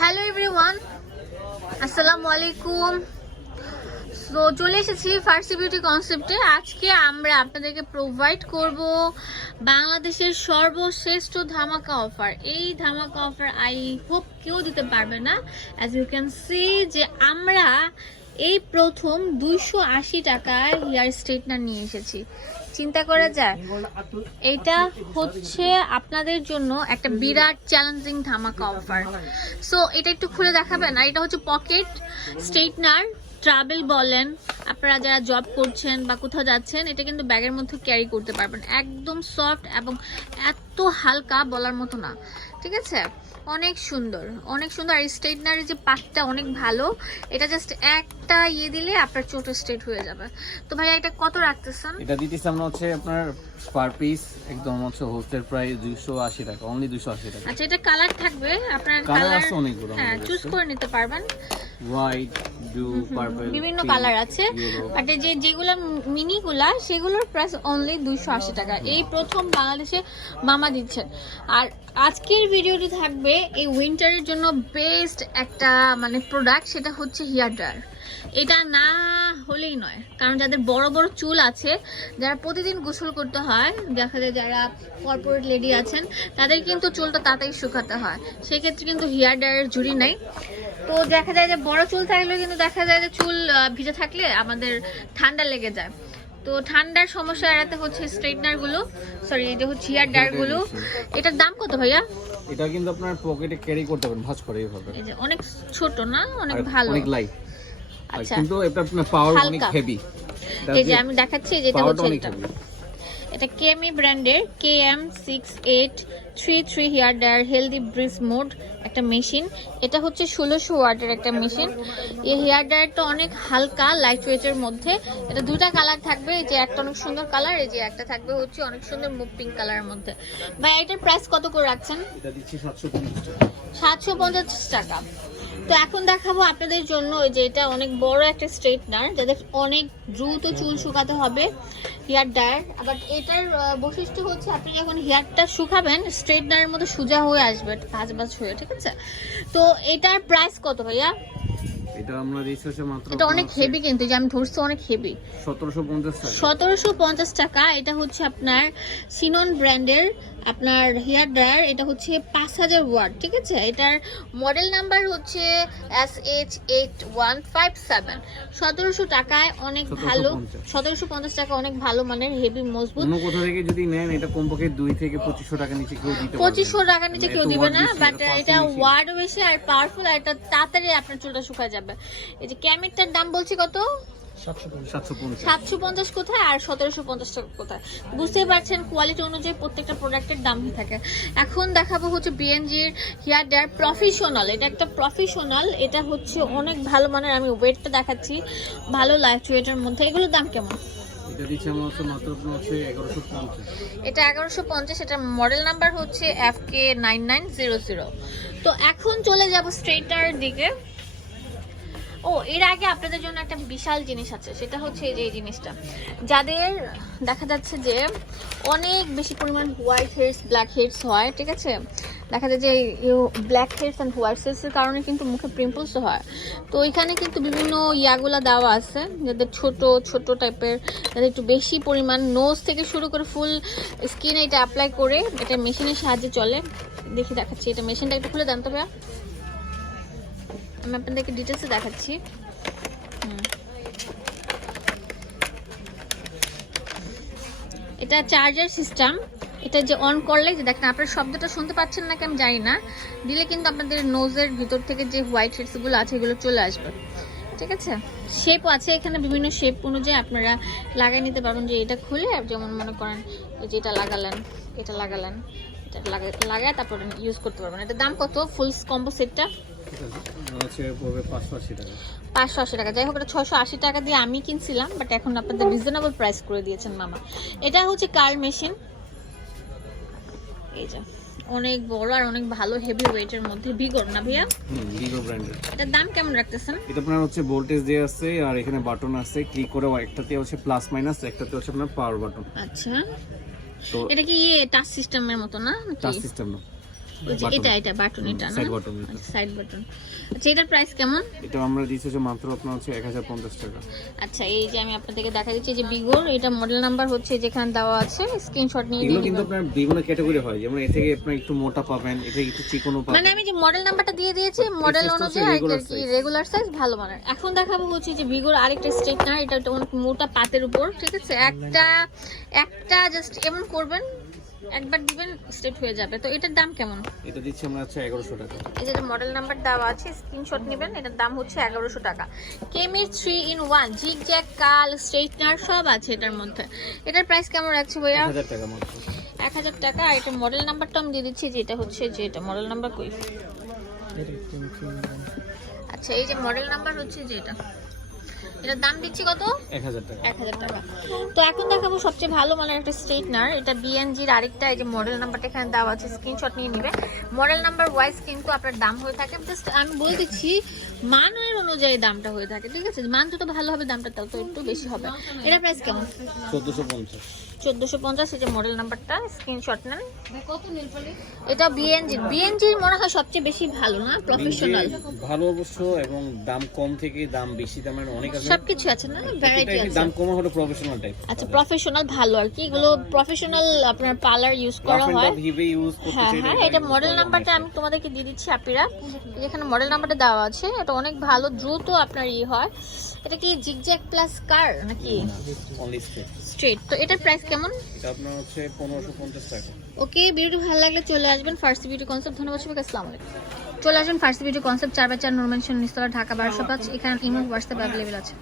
Hello everyone, আসসালামু আলাইকুম। So চলে এসেছি ফার্সি বিউটি কনসেপ্টে। আজকে আমরা আপনাদেরকে প্রোভাইড করব বাংলাদেশের সর্বশ্রেষ্ঠ ধামাকা অফার। এই ধামাকা অফার আই হোপ কেউ দিতে পারবে না। অ্যাজ ইউ ক্যান সি যে আমরা এই প্রথম 280 টাকায় হেয়ার স্ট্রেটনার নিয়ে এসেছি। চিন্তা করা যায়, এটা হচ্ছে আপনাদের জন্য একটা বিরাট চ্যালেঞ্জিং ধামাকা অফার। সো এটা একটু খুলে দেখাবেন। আর এটা হচ্ছে পকেট স্ট্রেটনার। ট্রাভেল বলেন, আপনারা যারা জব করছেন বা কোথাও যাচ্ছেন, এটা কিন্তু ব্যাগের মধ্যে ক্যারি করতে পারবেন। একদম সফট এবং এত হালকা বলার মতো না, ঠিক আছে? অনেক সুন্দর, অনেক সুন্দর। আর স্ট্রেটনারের যে পাতটা অনেক ভালো, এটা জাস্ট একটা দিলে আপনার চুলটা স্ট্রেট হয়ে যাবে। তো ভাই এটা কত রাখতেছেন? এটা দিতেছি আমরা হচ্ছে আপনার পার পিস একদম হচ্ছে হোলসেল প্রাইস 280 টাকা, অনলি 280 টাকা। আচ্ছা, এটা কালার থাকবে, আপনার কালার হ্যাঁ চুজ করে নিতে পারবেন। হোয়াইট, ব্লু, পার্পল, বিভিন্ন কালার আছে। বাট যেগুলো মিনিগুলা সেগুলোর প্রাইস অনলি 280 টাকা। এই প্রথম বাংলাদেশে মামা দিচ্ছেন। আর আজকের ভিডিওটি থাকবে এই উইন্টারের জন্য বেস্ট একটা প্রোডাক্ট, সেটা হচ্ছে হেয়ার ড্রায়ার। এটা না হলেই নয়, কারণ যাদের বড় বড় চুল আছে, যারা প্রতিদিন গোসল করতে হয়, দেখা যায় যারা কর্পোরেট লেডি আছেন, তাদের কিন্তু চুলটা তাড়াতাড়ি শুকাতে হয়। সেক্ষেত্রে কিন্তু হেয়ার ড্রায়ারের জুড়ি নাই। তো দেখা যায় যে বড় চুল থাকলেও কিন্তু দেখা যায় যে চুল ভিজে থাকলে আমাদের ঠান্ডা লেগে যায়। তো ঠান্ডার সমস্যা এড়াতে হচ্ছে স্ট্রেটনার গুলো, সরি এটা হচ্ছে হেয়ার ড্রায়ার গুলো। এটার দাম কত ভাইয়া? এটা কিন্তু আপনার পকেটে ক্যারি করতে পারবেন, ভাঁজ করে এইভাবে। এই যে অনেক ছোট না, অনেক ভালো, অনেক লাইট। আচ্ছা, কিন্তু এটা আপনার পাওয়ার অনেক হেভি। এই যে আমি দেখাচ্ছি, যেটা হচ্ছে এটা কেমি ব্র্যান্ডের KM6833 hair dryer healthy breeze mode একটা মেশিন। এটা হচ্ছে 1600 ওয়াটের একটা মেশিন। এই হেয়ার ড্রায়ারটা অনেক হালকা, লাইট ওয়েটের মধ্যে। এটা দুটা কালার থাকবে, এই যে একটা অনেক সুন্দর কালার, এই যে একটা থাকবে হচ্ছে অনেক সুন্দর মুভ পিঙ্ক কালারের মধ্যে। ভাই এটার প্রাইস কত করে রাখছেন? এটা দিচ্ছি 750 টাকা। 750 টাকা। তো এখন দেখাবো আপনাদের জন্য যে এটা অনেক বড় একটা স্ট্রেটনার, যাদের অনেক দ্রুত চুল শুকাতে হবে, হেয়ার ড্রায়ার। আবার এটার বৈশিষ্ট্য হচ্ছে আপনি যখন হেয়ারটা শুকাবেন, স্ট্রেটনারের মতো সোজা হয়ে আসবে, ভাঁজ ভাঁজ হয়ে, ঠিক আছে? তো এটার প্রাইস কত ভাইয়া? এটা আমরা দিচ্ছি মাত্র, এটা অনেক হেভি, কিন্তু যে আমি ধরছি অনেক হেভি। 1750 টাকা। 1750 টাকা। এটা হচ্ছে আপনার সিনন ব্র্যান্ডের আপনার হেয়ার ড্রায়ার। এটা হচ্ছে 5000 ওয়াট, ঠিক আছে? এটার মডেল নাম্বার হচ্ছে SH8157। 1700 টাকায় অনেক ভালো, 1750 টাকা অনেক ভালো মানের হেভি মজবুত। অন্য কোথা থেকে যদি নেন, এটা কমপক্ষে 2 থেকে 2500 টাকা নিচে কেউ দিতে পারবে না। 2500 টাকার নিচে কেউ দিবে না। বাট এটা ওয়ার্ডও বেশি আর পাওয়ারফুল, আর এটা তাড়াতাড়ি আপনার চুলটা শুকায় যাবে। এই যে ক্যামেরটার দাম বলছি কত? 750 কোথায় আর 1750 টাকা কোথায়? বুঝতেই পারছেন, কোয়ালিটি অনুযায়ী প্রত্যেকটা প্রোডাক্টের দাম থাকে। এখন দেখাবো হচ্ছে বিএনজির হেয়ার ড্রায়ার প্রফেশনাল। এটা একটা প্রফেশনাল, এটা হচ্ছে অনেক ভালো মানের। আমি ওয়েটটা দেখাচ্ছি, ভালো লাইট ওয়েটের মধ্যে। এগুলোর দাম কেমন? এটা দিচ্ছি আমরা মাত্র 1150। এটা 1150। এটার মডেল নাম্বার হচ্ছে FK9900। তো এখন চলে যাব স্ট্রেটনারের দিকে। ও এর আগে আপনাদের জন্য একটা বিশাল জিনিস আছে, সেটা হচ্ছে এই যে এই জিনিসটা। যাদের দেখা যাচ্ছে যে অনেক বেশি পরিমাণ হোয়াইট হেয়ারস, ব্ল্যাক হেয়ারস হয়, ঠিক আছে? দেখা যায় যে ব্ল্যাক হেয়ারস অ্যান্ড হোয়াইট হেয়ারসের কারণে কিন্তু মুখে পিম্পলসও হয়। তো এখানে কিন্তু বিভিন্ন ইয়াগুলা দেওয়া আছে, যাদের ছোট ছোট টাইপের, যাদের একটু বেশি পরিমাণ, নোজ থেকে শুরু করে ফুল স্কিনে এটা অ্যাপ্লাই করে, এটা মেশিনের সাহায্যে চলে। দেখাচ্ছি, এটা মেশিনটা একটু খুলে দেন তো ভাইয়া, আমি আপনাদেরকে ডিটেলসে দেখাচ্ছি। এটা চার্জার সিস্টেম। এটা যে অন করলে, যে দেখেন আপনার শব্দটা শুনতে পাচ্ছেন নাকি আমি জানি না, দিলে কিন্তু আপনাদের নোজের ভিতর থেকে যে হোয়াইট হেডসগুলো আছে এগুলো চলে আসবে, ঠিক আছে? শেপও আছে এখানে, বিভিন্ন শেপ অনুযায়ী আপনারা লাগাই নিতে পারবেন। যে এটা খুলে, যেমন মনে করেন যে এটা লাগালেন, এটা লাগালেন, এটা লাগায় তারপর ইউজ করতে পারবেন। এটার দাম কত ফুল কম্বো সেটটা? 580 টাকা। যাই হোক, এটা 680 টাকা দিয়ে আমি কিনছিলাম, বাট এখন আপনাদের রিজনেবল প্রাইস করে দিয়েছেন মামা। এটা হচ্ছে কার মেশিন, এই যে অনেক বড় আর অনেক ভালো হেভি ওয়েটের মধ্যে। বিগর না ভাইয়া? বিগর ব্র্যান্ডের। এটার দাম কেমন রাখতেছেন? এটা আপনার হচ্ছে ভোল্টেজ দেয়া আছে, আর এখানে বাটন আছে, ক্লিক করে একটাতে হচ্ছে প্লাস মাইনাস, একটাতে হচ্ছে আপনার পাওয়ার বাটন। আচ্ছা, তো এটা কি টাচ সিস্টেমের মতো না? টাচ সিস্টেম না, ওই যে এটা বাটন, এটা না সাইড বাটন। Side button. আচ্ছা এটার প্রাইস কেমন? এটা আমরা দিচ্ছি যে মাত্র আপনার হচ্ছে 1050 টাকা। আচ্ছা এই যে আমি আপনাদেরকে দেখা দিচ্ছি যে বিগোর, এটা মডেল নাম্বার হচ্ছে যেখানে দেওয়া আছে, স্ক্রিনশট নিয়ে এগুলো কিন্তু আপনার বিভিন্ন ক্যাটাগরি হয়, যেমন এ থেকে আপনি একটু মোটা পাবেন, এটা একটু চিকনও পাবেন। মানে আমি যে মডেল নাম্বারটা দিয়ে দিয়েছি, মডেল অনুযায়ী আর কি রেগুলার সাইজ ভালো মানের। এখন দেখাবো হচ্ছে যে বিগোর আরেকটা স্ট্রেটনার, এটা অনেক মোটা পাতের উপর, ঠিক আছে? একটা জাস্ট এমন করবেন, একবার দিবেন স্ট্রেট হয়ে যাবে। তো এটার দাম কেমন? এটা দিচ্ছি আমরা হচ্ছে 1100 টাকা। এই যে মডেল নাম্বার দেওয়া আছে, স্ক্রিনশট নেবেন, এটার দাম হচ্ছে 1100 টাকা। কেমির 3 in 1 জিগ জ্যাগ কাল স্ট্রেটনার সব আছে এটার মধ্যে। এটার প্রাইস কেমন রাখছে ভাইয়া? 1000 টাকা মাত্র। 1000 টাকা। আর এটা মডেল নাম্বারটা আমি দিয়ে দিচ্ছি, যে এটা হচ্ছে, যে এটা মডেল নাম্বার কই? আচ্ছা এই যে মডেল নাম্বার হচ্ছে যে এটার দাম দিচ্ছি কত? 1000 টাকা। 1000 টাকা। তো এখন দেখাবো সবচেয়ে ভালো মানের একটা স্ট্রেটনার, এটা বিএনজির আরেকটা, এই যে মডেল নাম্বারটা এখানে দেওয়া আছে, স্ক্রিনশট নিয়ে নেবে। মডেল নাম্বার ওয়াইজ কিন্তু আপনার দাম হয়ে থাকে, জাস্ট আমি বলে দিচ্ছি মানের অনুযায়ী দামটা হয়ে থাকে, ঠিক আছে? মান যত ভালো হবে দামটা তত একটু বেশি হবে। এটা প্রাইস কেমন? 1450। 1450। এই যে মডেল নাম্বারটা, স্ক্রিনশট নেন। এটা বিএনজির মনে হয় সবচেয়ে বেশি ভালো না? প্রফেশনাল ভালো অবশ্য, এবং দাম কম থেকে দাম বেশি দামের অনেক আছে, সবকিছু আছে না, ভ্যারাইটি আছে। দাম কম হলো প্রফেশনাল টাইপ। আচ্ছা প্রফেশনাল ভালো আর কি, এগুলো প্রফেশনাল আপনার পার্লার ইউজ করা হয়। হ্যাঁ হ্যাঁ, এটা মডেল নাম্বারটা আমি তোমাদেরকে দিয়ে দিচ্ছি আপিরা, এখানে মডেল নাম্বারটা দেওয়া আছে। এটা অনেক ভালো, দ্রুত আপনার হয়। এটা কি জিগজ্যাগ প্লাস কার নাকি অনলি স্ট্রেট? তো এটার প্রাইস কেমন? এটা আপনার হচ্ছে 1550 টাকা। ওকে, ভিডিওটি ভালো লাগলে চলে আসবেন ফার্সি বিউটি কনসেপ্ট। ধন্যবাদ সবাইকে, আসসালামু আলাইকুম। চলে আসবেন ফার্সি বিউটি কনসেপ্ট, 4/4 নূর মেনশন, নিস্তলা, ঢাকা 1205। এখানে ইমো হোয়াটসঅ্যাপ অ্যাভেলেবল আছে।